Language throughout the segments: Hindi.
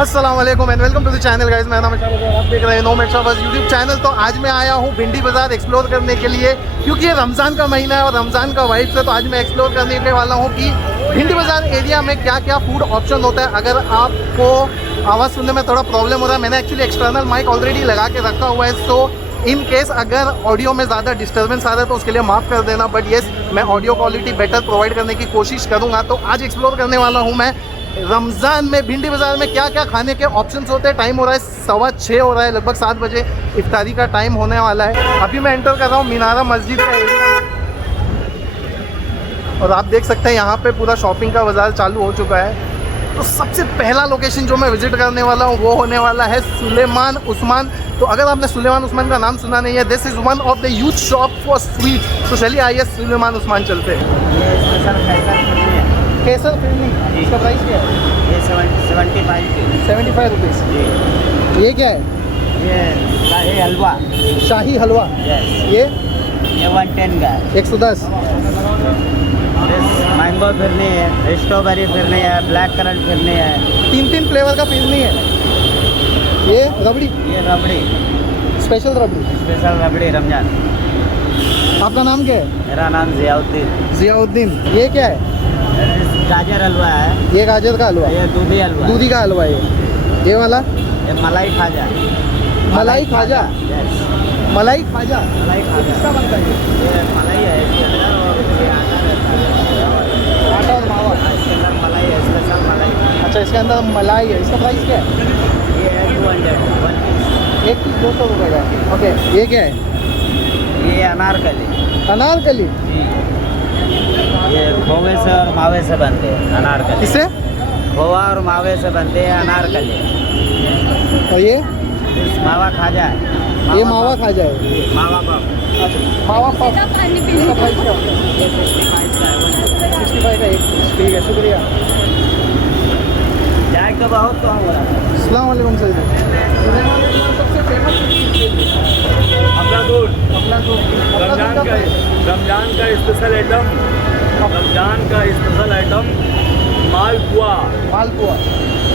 अस्सलाम वालेकुम and welcome to the channel guys. मेरा नाम है शाबाज और आप देख रहे हैं नोमैड शाबाज यूट्यूब चैनल। तो आज मैं आया हूँ भिंडी बाज़ार एक्सप्लोर करने के लिए, क्योंकि ये रमज़ान का महीना है और रमज़ान का वाइब्स है। तो आज मैं एक्सप्लोर करने वाला हूँ कि भिंडी बाज़ार एरिया में क्या क्या फूड ऑप्शन होता है। अगर आपको आवाज़ सुनने में थोड़ा प्रॉब्लम हो रहा है, मैंने एक्चुअली एक्सटर्नल माइक ऑलरेडी लगा के रखा हुआ है, सो इन केस अगर ऑडियो में ज़्यादा डिस्टर्बेंस आ रहा है तो उसके लिए माफ़ कर देना। बट येस, मैं ऑडियो क्वालिटी बेटर प्रोवाइड करने की कोशिश करूँगा। तो आज एक्सप्लोर करने वाला हूँ मैं रमज़ान में भिंडी बाज़ार में क्या क्या खाने के ऑप्शंस होते हैं। टाइम हो रहा है 6:15 हो रहा है, लगभग 7 बजे इफ्तारी का टाइम होने वाला है। अभी मैं एंटर कर रहा हूँ मीनारा मस्जिद का एरिया और आप देख सकते हैं यहाँ पे पूरा शॉपिंग का बाज़ार चालू हो चुका है। तो सबसे पहला लोकेशन जो मैं विज़िट करने वाला हूँ वो होने वाला है सुलेमान उस्मान। तो अगर आपने सुलेमान उस्मान का नाम सुना नहीं है, this is one of the youth shop for sweet. तो चलिए आइए सुलेमान उस्मान चलते हैं। केसर फिरनी, इसका प्राइस क्या है? ये 75 रुपीज़। ये क्या है? ये शाही हलवा। शाही हलवा। ये 110 का है। 110। मैंगो फिरनी है, स्ट्रॉबेरी फिरनी है, ब्लैक करंट फिरनी है। 3 फ्लेवर का फिरनी है। ये रबड़ी, ये रबड़ी, स्पेशल रबड़ी। स्पेशल रबड़ी रमजान। आपका नाम क्या है? मेरा नाम जियाउद्दीन। जियाउद्दीन। ये क्या है? गाजर हलवा है। ये गाजर का हलवा। ये दूधी हलवा। दूधी का हलवा है। ये वाला ये मलाई खाजा। मलाई खाजा। यस, मलाई खाजा। मलाई खाजा। किसका बनता है? ये मलाई है इसके अंदर और ये आटा रहता है। आटा और मावा। इसके अंदर मलाई है, स्पेशल मलाई। अच्छा, इसके अंदर मलाई है। इसका प्राइस क्या है? ये है 200 1 पीस। एक पीस 200 रुपये का। ओके, ये क्या है? ये अनारकली। अनारकली। जी, ये खोवे से और मावे से बनते हैं अनारकली। किससे? खोवा और मावे से बनते हैं अनारकली। और ये मावा खाजा है। ये मावा खाजा है। मावा पाव। मावा पाव। इसका प्राइस क्या होता है? ये 65 का है। 65 का एक पीस। ठीक है, शुक्रिया। चाय का बहुत कम हो रहा है। अस्सलाम वालेकुम सर। सबसे फेमस अपना दूध रमजान का रमजान का स्पेशल आइटम, रमजान का स्पेशल आइटम मालपुआ। मालपुआ।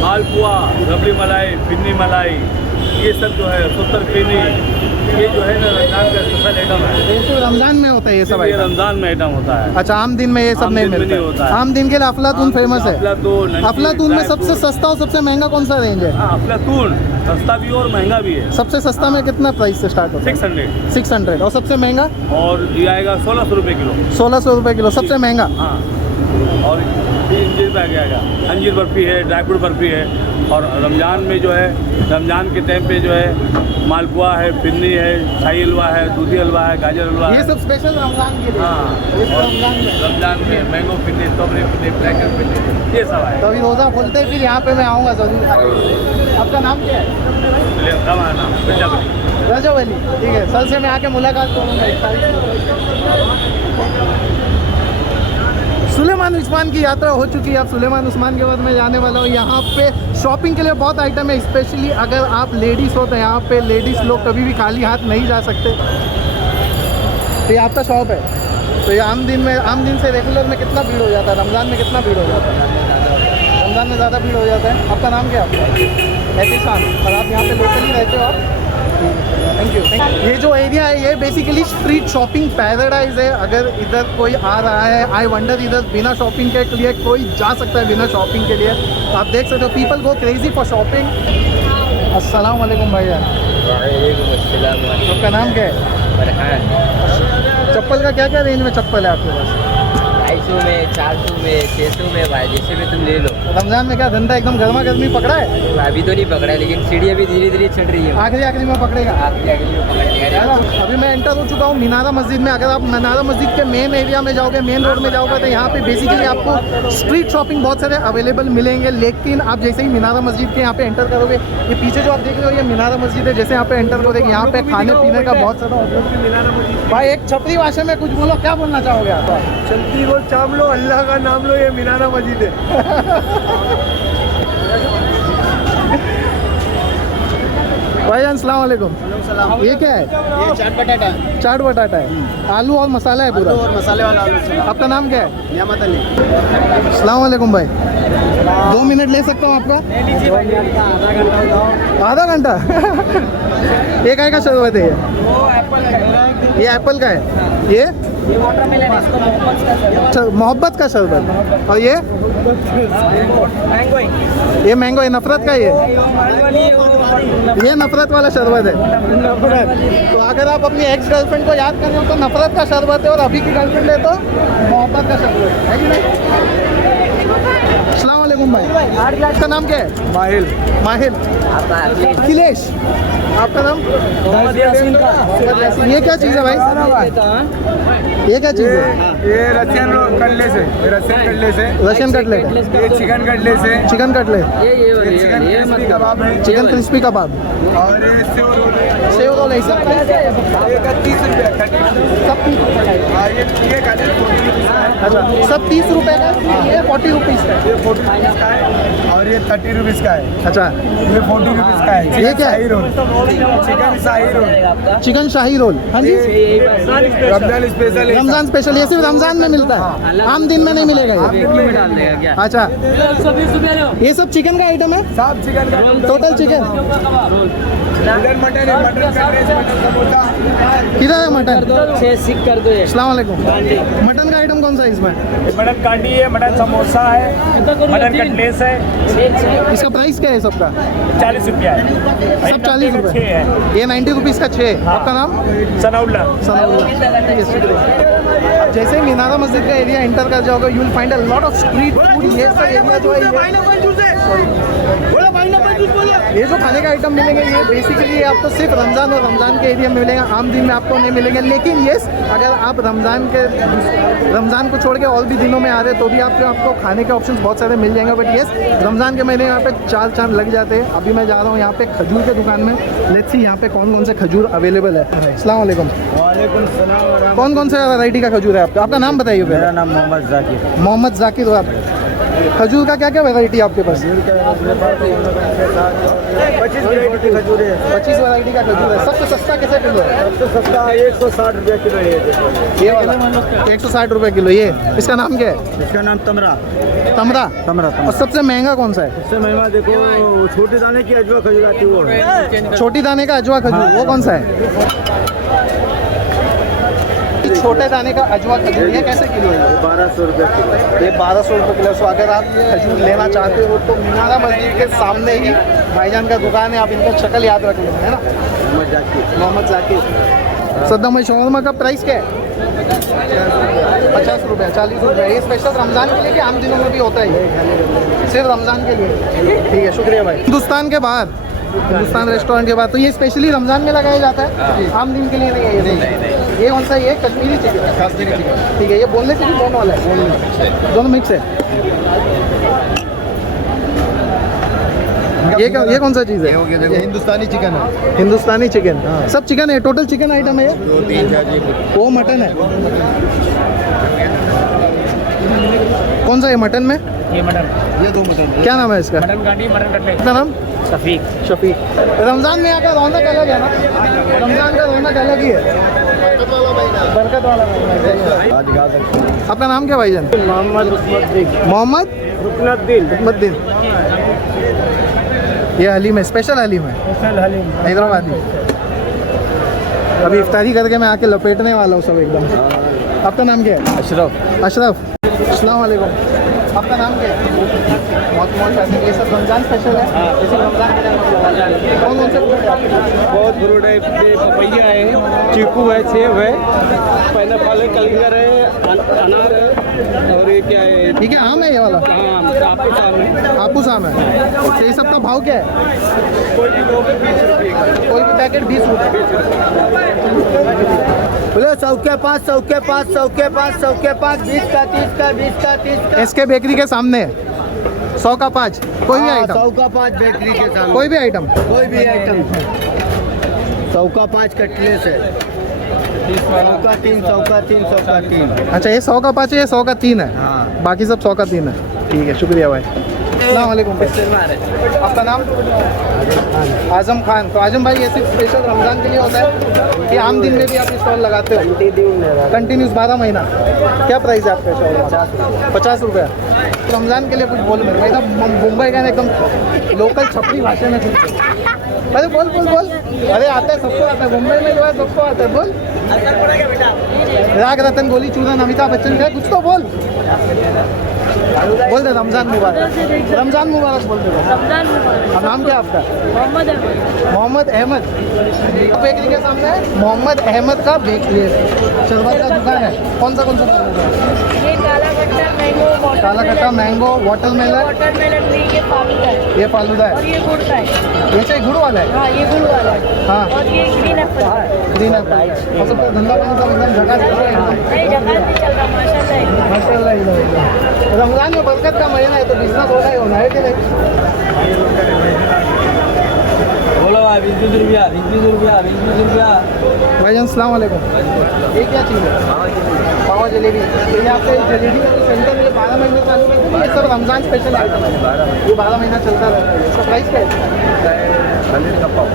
मालपुआ, रबड़ी मलाई, फिन्नी मलाई, ये सब जो है 70 फिन्नी, ये जो है ना रमजान का स्पेशल आइटम है। ये तो रमजान में होता है ये सब ये आइटम? रमजान में आइटम होता है। अच्छा, आम दिन में ये सब आम नहीं दिन में मिलता नहीं होता है। आम दिन के लिए अफलातून फेमस है। अफलातून, अफलातून में सबसे सस्ता और सबसे महंगा कौन सा रेंज है? अफलातून सस्ता भी और महंगा भी है। सबसे सस्ता में कितना प्राइस से स्टार्ट होता है? 600। 600। और सबसे महंगा? और ये आएगा 1600 रुपये किलो। 1600 रुपये किलो सबसे महंगा। हाँ, और अंजीर पे आ गया, अंजीर बर्फ़ी है, ड्राई फ्रूट बर्फ़ी है। और रमज़ान में जो है, रमज़ान के टाइम पे जो है मालपुआ है, फिरनी है, शाही हलवा है, दूधी हलवा है, गाजर हलवा है। ये सब स्पेशल रमजान के लिए। हाँ, इस और रमजान में रमज़ान में mango phirni, strawberry phirni, black phirni, ये सब है। तो अभी रोज़ा खोलते हैं, फिर यहाँ पे मैं आऊँगा ज़रूर। आपका नाम क्या है? हमारा नाम पंजाबी। रजब अली। ठीक है, सर से मैं आके मुलाकात करूँगा। सुलेमान उस्मान की यात्रा हो चुकी है। अब सुलेमान उस्मान के बाद मैं जाने वाला हूँ। यहाँ पे शॉपिंग के लिए बहुत आइटम है, स्पेशली अगर आप लेडीज़ हो तो यहाँ पे लेडीज़ लोग कभी भी खाली हाथ नहीं जा सकते। तो ये आपका शॉप है। तो ये आम दिन से रेगुलर में कितना भीड़ हो जाता है? रमज़ान में कितना भीड़ हो जाता है? रमज़ान में ज़्यादा भीड़ हो जाता है। आपका नाम क्या है? एहतिशाम। और आप यहाँ पे लोकली रहते हो आप? Thank you. ये जो एरिया है ये बेसिकली स्ट्रीट शॉपिंग पैराडाइज है। अगर इधर कोई आ रहा है, आई वंडर इधर बिना शॉपिंग के लिए कोई जा सकता है बिना शॉपिंग के लिए। तो आप देख सकते हो, people go crazy for shopping. अस्सलाम वालेकुम भैया। आपका नाम क्या है? चप्पल का क्या क्या रेंज में चप्पल है आपके पास? 250 में, 400 में, 600 में भाई, जैसे भी तुम ले लो। रमजान में क्या धंधा एकदम गर्मा गर्मी पकड़ा है? अभी तो नहीं पकड़ा है, लेकिन सीढ़ी अभी धीरे धीरे चढ़ रही है। आखिरी में पकड़ेगा। आखिरी अभी मैं एंटर हो चुका हूँ मीनारा मस्जिद में। अगर आप मीनारा मस्जिद के मेन एरिया में जाओगे, मेन रोड में जाओगे, तो यहाँ पे बेसिकली आपको स्ट्रीट शॉपिंग बहुत सारे अवेलेबल मिलेंगे। लेकिन आप जैसे ही मीनारा मस्जिद के यहाँ पे एंटर करोगे, ये पीछे जो आप देख रहे हो ये मीनारा मस्जिद है। जैसे यहाँ पे एंटर करोगे, यहाँ पे खाने पीने का बहुत सारा ऑप्शन। भाई एक छपरी भाषा में कुछ बोलो, क्या बोलना चाहोगे आप? चलती वो चाम लो, अल्लाह का नाम लो, ये मीनारा मस्जिद है। भाईजान अस्सलाम वालेकुम। ये क्या है? ये चाट बटाटा है। चाट बटाटा है, आलू और मसाला है पूरा। और मसाले वाला आलू। आपका नाम क्या है? नियामत अली। अस्सलाम वालेकुम भाई। 2 मिनट ले सकता हूँ आपका? आधा घंटा ये काय का शरबत है ये एप्पल का है ये वाटरमेलन है, इसको मोहब्बत का शरबत। अच्छा, मोहब्बत का शरबत। और ये मैंगो है। ये मैंगो है, नफरत का ये नफरत वाला शरबत है। तो अगर आप अपनी एक्स गर्लफ्रेंड को याद कर रहे हो तो नफरत का शरबत है, और अभी की गर्लफ्रेंड है तो मोहब्बत का शरबत है कि नहीं? अस्सलाम वालेकुम भाई, आपका नाम क्या है? माहिल। माहिल। अखिलेश, आपका नाम? ये क्या चीज़ है भाई? ये क्या चीज़ है? ये रशियन कटलेट है, रशियन कटलेट है, रशियन कटलेट है, ये चिकन कटलेट है, चिकन कटलेट, ये चिकन क्रिस्पी कबाब है, चिकन क्रिस्पी कबाब, और ये सेव रोल है, सेव रोल है। सब ये का 30 रुपये, सब 30 रुपये का है। और ये काले 40 रुपीज़ का है, अच्छा, सब 30 रुपये का, ये 40 रुपीज़ का है। ये 40 रुपीज़ का है, और ये 30 रुपीज़ का है, अच्छा, ये 40 रुपीज़ का है। ये क्या है? शाही रोल, चिकन शाही रोल, चिकन शाही रोल। हाँ जी, रमजान स्पेशल है। रमजान स्पेशल, ये सिर्फ रमजान में मिलता है, आम दिन में नहीं मिलेगा ये। अच्छा, ये सब चिकन का आइटम है, सब चिकन का टोटल चिकन। इधर मटन है, मटन का ड्रेस, मटन समोसा, किधर है मटन? 6 सीख कर दो ये। अस्सलाम वालेकुम। मटन का आइटम कौन सा है इसमें? मटन कांडी है, मटन समोसा है, मटन कटलेस है। इसका प्राइस क्या है सबका? 40 रुपया है, सब 40 6 रुपये। है। ये 90 रुपीज़ का 6। आपका नाम? सनाउल्ला। अब जैसे ही मीनारा मस्जिद का एरिया एंटर कर जाओगे, you will find a lot of street food. ये सब एरिया जो है ये जो खाने का आइटम मिलेंगे, ये बेसिकली आपको सिर्फ रमज़ान और रमज़ान के एरिया में मिलेगा, आम दिन में आपको नहीं मिलेंगे। लेकिन येस, अगर आप रमज़ान को छोड़ के और भी दिनों में आ रहे हैं तो भी आपको खाने के ऑप्शंस बहुत सारे मिल जाएंगे। बट येस, रमज़ान के महीने यहाँ पे 4 चांद लग जाते हैं। अभी मैं जा रहा हूँ यहाँ पे खजूर के दुकान में। लेट्स सी यहाँ पे कौन कौन से खजूर अवेलेबल है। अस्सलाम वालेकुम। वालेकुम सलाम। कौन कौन से वैरायटी का खजूर है आपका? आपका नाम बताइए। मेरा नाम मोहम्मद जाकिर। मोहम्मद जाकिर। आप खजूर का क्या क्या वैरायटी है आपके पास? 25 वैरायटी की खजूर है। 25 वैरायटी का खजूर है। सबसे सस्ता कैसे किलो है? सबसे सस्ता 160 रुपये किलो है ये वाला 160 रुपये किलो। ये इसका नाम क्या है? इसका नाम तमरा। तमरा। तमरा और सबसे महंगा कौन सा है? इससे महिमा देखो, छोटे दाने की अजवा खजूर आती है वो है। छोटी दाने का अजवा खजूर, वो कौन सा है? छोटे दाने का अजवा खजूर, ये कैसे किलो है? 1200 रुपये किलो। ये 1200 रुपये किलो। सो अगर आप खजूर लेना चाहते हो तो मीनारा मस्जिद के सामने ही भाईजान का दुकान है, आप इनका शक्ल याद रख लेना, है ना? मोहम्मद जाकिर। मोहम्मद जाकिर। सद्दाम भाई, शौरमा का प्राइस क्या है? 50 रुपये, 40 रुपये। ये स्पेशल रमज़ान के लिए कि आम दिनों में भी होता है? सिर्फ रमज़ान के लिए। ठीक है, शुक्रिया भाई। हिंदुस्तान के बाहर, हिंदुस्तान रेस्टोरेंट के बाद, तो ये स्पेशली रमज़ान में लगाया जाता है, आम दिन के लिए नहीं है ये? नहीं। ये कौन सा है? ये कश्मीरी चिकन। कश्मीरी चिकन, ठीक है। ये बोनलेस है कि बोन वाला है? बोनलेस, दोनों मिक्स है। ये कौन सा चीज़ है? ये हिंदुस्तानी चिकन है। हिंदुस्तानी चिकन। सब चिकन है, टोटल चिकन आइटम है ये? 2-3 वो मटन है। कौन सा है मटन में? ये मटन, ये 2 मटन। क्या नाम है इसका? Mutton Kandi, mutton cutlet. इसका नाम? शफीक। शफीक। रमज़ान में यहाँ का रौनक अलग है ना? रमज़ान का रौनक अलग ही है। बरकत वाला महीना है। आज गा सकते हैं। आपका नाम क्या भाईजान? मोहम्मद रुकनुद्दीन। मोहम्मद रुकनुद्दीन। रुकनुद्दीन। ये हलीम है, स्पेशल हलीम है, हैदराबादी। अभी इफ्तारी करके मैं आके लपेटने वाला हूँ सब एकदम। आपका नाम क्या है? अशरफ। अशरफ। अस्सलाम वालेकुम। आपका नाम क्या है? बहुत ये सब रमज़ान स्पेशल है? इसी रमज़ान के टाइम कौन कौन से फ्रूट है आपके पास? बहुत फ्रूट है, पपैया है, चीकू है, सेब है, पाइनएप्पल है, कलिंगर है, अनार है, और ये क्या है? ठीक है, आम है ये वाला? हापुस आम है। हापुस आम है। तो ये सब का भाव क्या है? कोई भी लोगे 20 रुपये। कोई भी पैकेट 20 रुपये। बोले 100 के 5, 100 के 5, 100 के 5, 100 के 5, 20 का 30 का 20 का 30 का। एसके बेकरी के सामने 100 का 5, कोई भी आइटम? 100 का 5 बेकरी के सामने। कोई भी आइटम? कोई भी आइटम। 100 का 5 कटलेस है, 100 का 3, 100 का 3, 100 का 3। अच्छा, ये 100 का 5 है, ये 100 का 3 है। हाँ। बाकी सब 100 का 3 है। ठीक है, शुक्रिया भाई। अस्सलाम वालेकुम भाई। आपका नाम? आजम खान। तो आजम भाई, ये सिर्फ स्पेशल रमज़ान के लिए होता है कि आम दिन में भी आप स्टॉल लगाते हो? कंटिन्यूस 12 महीना। क्या प्राइस है आपका स्टॉल? 50 रुपये। रमज़ान के लिए कुछ बोल मेरे को एकदम मुंबई का ना एकदम लोकल छपरी भाषा में कुछ अरे बोल बोल बोल अरे आता है सबको आता है मुंबई में जो है सबको आता है बोल राग रतन गोली चूरन अमिताभ बच्चन का कुछ तो बोल बोल दे रमज़ान मुबारक रमज़ान मुबारक बोल दे रमजान मुबारक। अब नाम क्या आपका मोहम्मद अहमद। मोहम्मद अहमद बेकरी के सामने है मोहम्मद अहमद का बेकरी शरबत का दुकान है कौन सा शरबत है ये काला खट्टा मैंगो काला खट्टा मैंगो वाटरमेलन वाटरमेलन में ये फालूदा है ये फालूदा और है ये गुड़ का है। ये चाहिए गुड़ वाला है हाँ ये गुड़ वाला है। हाँ और ये ग्रीन एप्पल है। ग्रीन एप्पल और सबका धंधा पानी सब एकदम झकास चल रहा है नहीं जगह नहीं चल रहा माशाल्लाह। माशाल्लाह एकदम रमज़ान में बरकत का महीना है तो बिजनेस होना ही होना है कि नहीं बोलो भाई 20 रुपया भाईजान अस्सलाम वालेकुम ये क्या चीज़ है पावा जलेबी तो ये आपका जलेबी का जो सेंटर है 12 महीने चालू रहता है ये सब रमज़ान स्पेशल आइटम है ये 12 महीना चलता रहता है इसका प्राइस क्या है 100 का पाव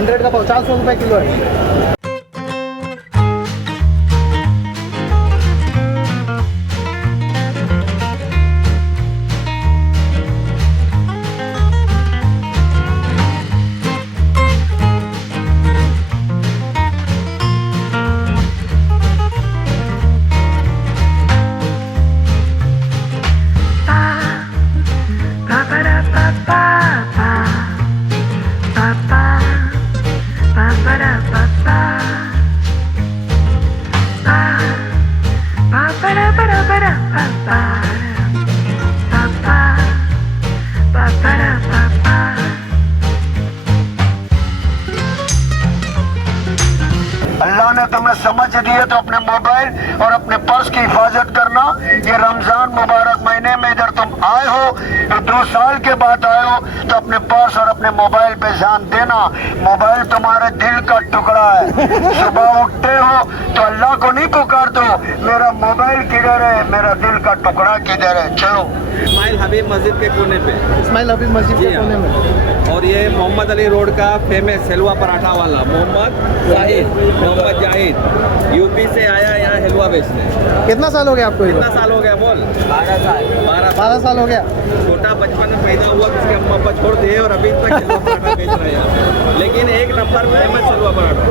100 का पाव 400 रुपये किलो है अल्लाह ने तुम्हें समझ दिए तो अपने मोबाइल और अपने पर्स की हिफाजत करना। ये रमजान मुबारक महीने में इधर तुम आए हो, ये 2 साल के बाद आए हो, तो अपने पर्स और अपने मोबाइल पे ध्यान देना। मोबाइल तुम्हारे दिल का टुकड़ा है। सुबह उठते हो तो अल्लाह को नहीं पुकार दो मेरा मोबाइल किधर है, मेरा दिल का टुकड़ा किधर है। चलो इस्माइल हबीब मस्जिद के कोने पे इस्माइल हबीब मस्जिद के जी हाँ। कोने में और ये मोहम्मद अली रोड का फेमस हलवा पराठा वाला मोहम्मद जाहिद यूपी से आया यहाँ हलवा बेचने। कितना साल हो गया आपको कितना इधर साल हो गया बोल? 12 साल हो गया छोटा बचपन में पैदा हुआ, उसके अम्मा अब्बा छोड़ दिए और अभी तक हलवा पराठा बेच रहे हैं, लेकिन 1 नंबर फेमस हलवा पराठा।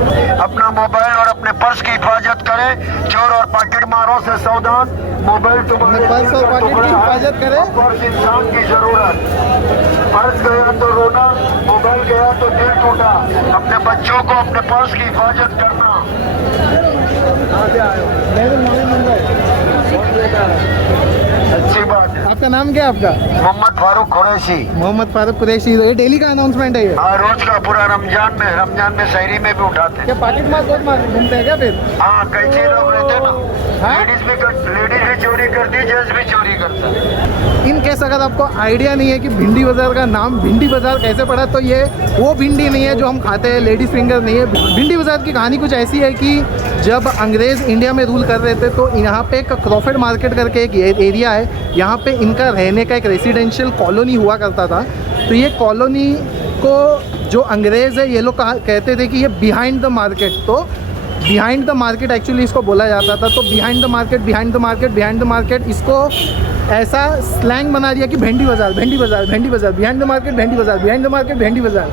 अपना मोबाइल और अपने पर्स की हिफाजत करें। चोर और पॉकेट मारों से सावधान। मोबाइल तुम्हारे अपने पर्स दिल और का पॉकेट की टुकड़ा है। हिफाजत करें। पर्स इंसान की जरूरत। पर्स गया तो रोना, मोबाइल गया तो दिल टूटा। अपने बच्चों को अपने पर्स की हिफाजत करना। अच्छी बात है। आपका नाम क्या है आपका मोहम्मद फारूक कुरैशी। मोहम्मद फारूक कुरैशी ये डेली का अनाउंसमेंट है ये हाँ, रोज का पूरा रमजान में सहरी में भी उठाते हैं। क्या पॉकेट मार बहुत मार घूमते हैं क्या फिर हाँ, कई चीज लोग रहते हैं ना, हाँ? लेडीज भी चोरी करती है, जेंट्स भी चोरी करता है। इन केस अगर आपको आइडिया नहीं है कि भिंडी बाज़ार का नाम भिंडी बाज़ार कैसे पड़ा, तो ये वो भिंडी नहीं है जो हम खाते हैं, लेडीज फिंगर नहीं है। भिंडी बाज़ार की कहानी कुछ ऐसी है कि जब अंग्रेज़ इंडिया में रूल कर रहे थे तो यहाँ पे एक क्रॉफर्ड मार्केट करके एक एरिया है, यहाँ पे इनका रहने का एक रेसिडेंशियल कॉलोनी हुआ करता था। तो ये कॉलोनी को जो अंग्रेज़ है ये लोग कहते थे कि ये बिहाइंड द मार्केट, तो बिहाइंड द मार्केट एक्चुअली इसको बोला जाता था। तो behind the market behind the market behind the market इसको ऐसा स्लैंग बना दिया कि भेंडी बाज़ार भेंडी बाज़ार भेंडी बाज़ार, बिहाइंड द मार्केट भेंडी बाज़ार, बिहाइंड द मार्केट भेंडी बाज़ार।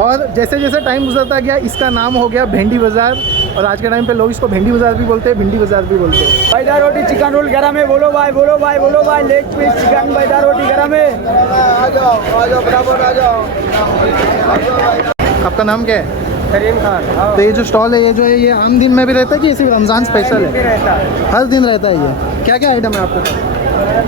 और जैसे जैसे टाइम गुजरता गया इसका नाम हो गया भेंडी बाज़ार, और आज के टाइम पे लोग इसको भेंडी बाज़ार भी बोलते हैं, भिंडी बाज़ार भी बोलते हैं। बैदा रोटी चिकन रोल गरम है, बोलो भाई बोलो भाई बोलो भाई। लेग पीस चिकन बैदा रोटी गरम है। आ जाओ बराबर आ जाओ। आपका नाम क्या है? करीम खान। तो ये जो स्टॉल है ये जो है ये आम दिन में भी रहता है कि ये सिर्फ रमज़ान स्पेशल है? रहता है। हर दिन रहता है ये। क्या क्या आइटम है आपके पास? चिकन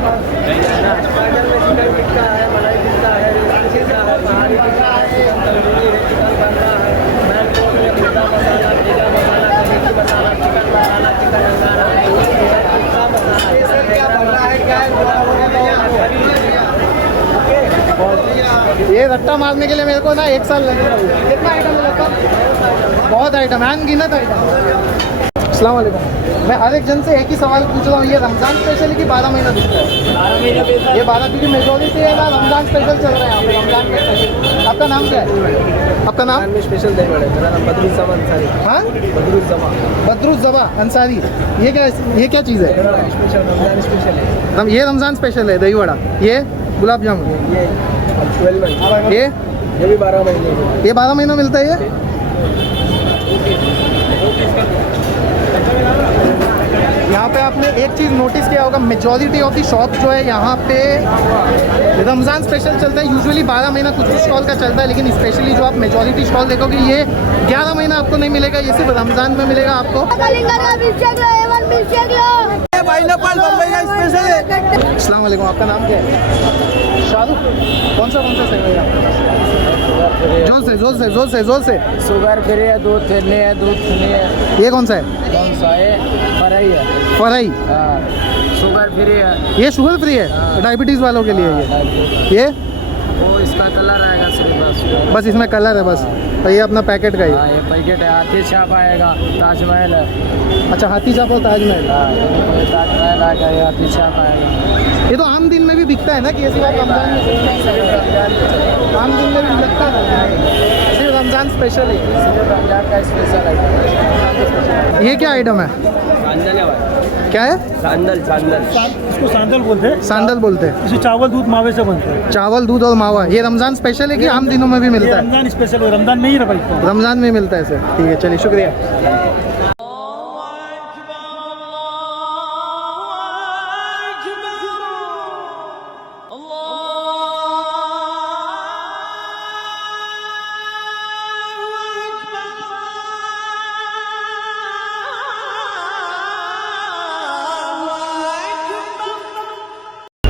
टिक्का है, मलाई टिक्का है, टिक्का है, पहाड़ी टिक्का है, तंदूरी है, चिकन बंदा है, मैंगो है, मीठा मसाला, भीगा मसाला, कमीठी मसाला, चिकन मसाला, चिकन अंगारा, टिक्का मसाला। ये सब क्या बन रहा है? क्या है? ये रट्टा मारने के लिए मेरे को ना 1 साल लगेगा। कितना आइटम है लगता? बहुत आइटम है, अनगिनत आइटम। अस्सलाम वालेकुम। मैं हर एक जन से एक ही सवाल पूछ रहा हूँ, ये रमज़ान स्पेशल है कि 12 महीना बिकता है? ये 12 क्योंकि मेजोरिटी है ना रमज़ान स्पेशल चल रहा है यहाँ पे, रमज़ान के स्पेशल। आपका नाम क्या है? आपका नाम? में स्पेशल दही बड़े, मेरा नाम बदरुज़्ज़मा अंसारी। हाँ, बदरुज़्ज़मा बदरुज़्ज़मा अंसारी। ये क्या चीज़ है? स्पेशल रमजान स्पेशल है। ये रमज़ान स्पेशल है दही वड़ा, ये गुलाब जामुन, ये 12 मंथ, ये भी 12 महीने। ये 12 महीना मिलता है ये। यहाँ पे आपने एक चीज़ नोटिस किया होगा, मेजॉरिटी ऑफ दी शॉप जो है यहाँ पे रमज़ान स्पेशल चलता है। यूजुअली 12 महीना कुछ स्टॉल का चलता है, लेकिन स्पेशली जो आप मेजॉरिटी स्टॉल देखोगे ये 11 महीना आपको नहीं मिलेगा, ये सिर्फ रमज़ान में मिलेगा आपको। अस्सलाम वालेकुम, आपका नाम क्या है? शाहरुख। कौन सा सेवई है? जोर से। शुगर फ्री है, दूध फ्री है, दूध फ्री है। ये कौन सा है? कौन सा है? फ्राई है। फ्राई। हाँ, शुगर फ्री है। ये शुगर फ्री है, डायबिटीज़ वालों के लिए ये वो इसका कलर आएगा सिर्फ बस इसमें कलर है बस। तो ये अपना पैकेट का ही हाँ, ये पैकेट है। हाथी छाप आएगा, ताजमहल है। अच्छा, हाथी छाप और ताजमहल। हाँ, ये ताजमहल आएगा, ये हाथी छाप आएगा। ये तो आम दिन में भी बिकता है ना कि ऐसी बात रमजान में? आम दिन में भी लगता है, सिर्फ रमजान स्पेशल है। सिर्फ रमजान का स्पेशल है। ये क्या आइटम है? सांदल है भाई। क्या है? सांदल। इसको सांदल बोलते हैं। सांदल बोलते हैं। इसे चावल दूध मावे से बनता है। चावल दूध और मावा। ये रमजान स्पेशल है कि आम दिनों में भी ये मिलता है? रमजान स्पेशल है, रमजान में ही रखा है। रमजान में मिलता है सर। ठीक है, चलिए शुक्रिया।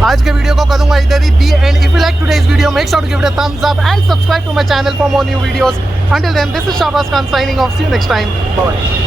आज के वीडियो को करूंगा इधर ही बी and if you like today's video make sure to give it a thumbs up and subscribe to my channel for more new videos. Until then, this is Shahbaz Khan signing off. See you next time. Bye bye.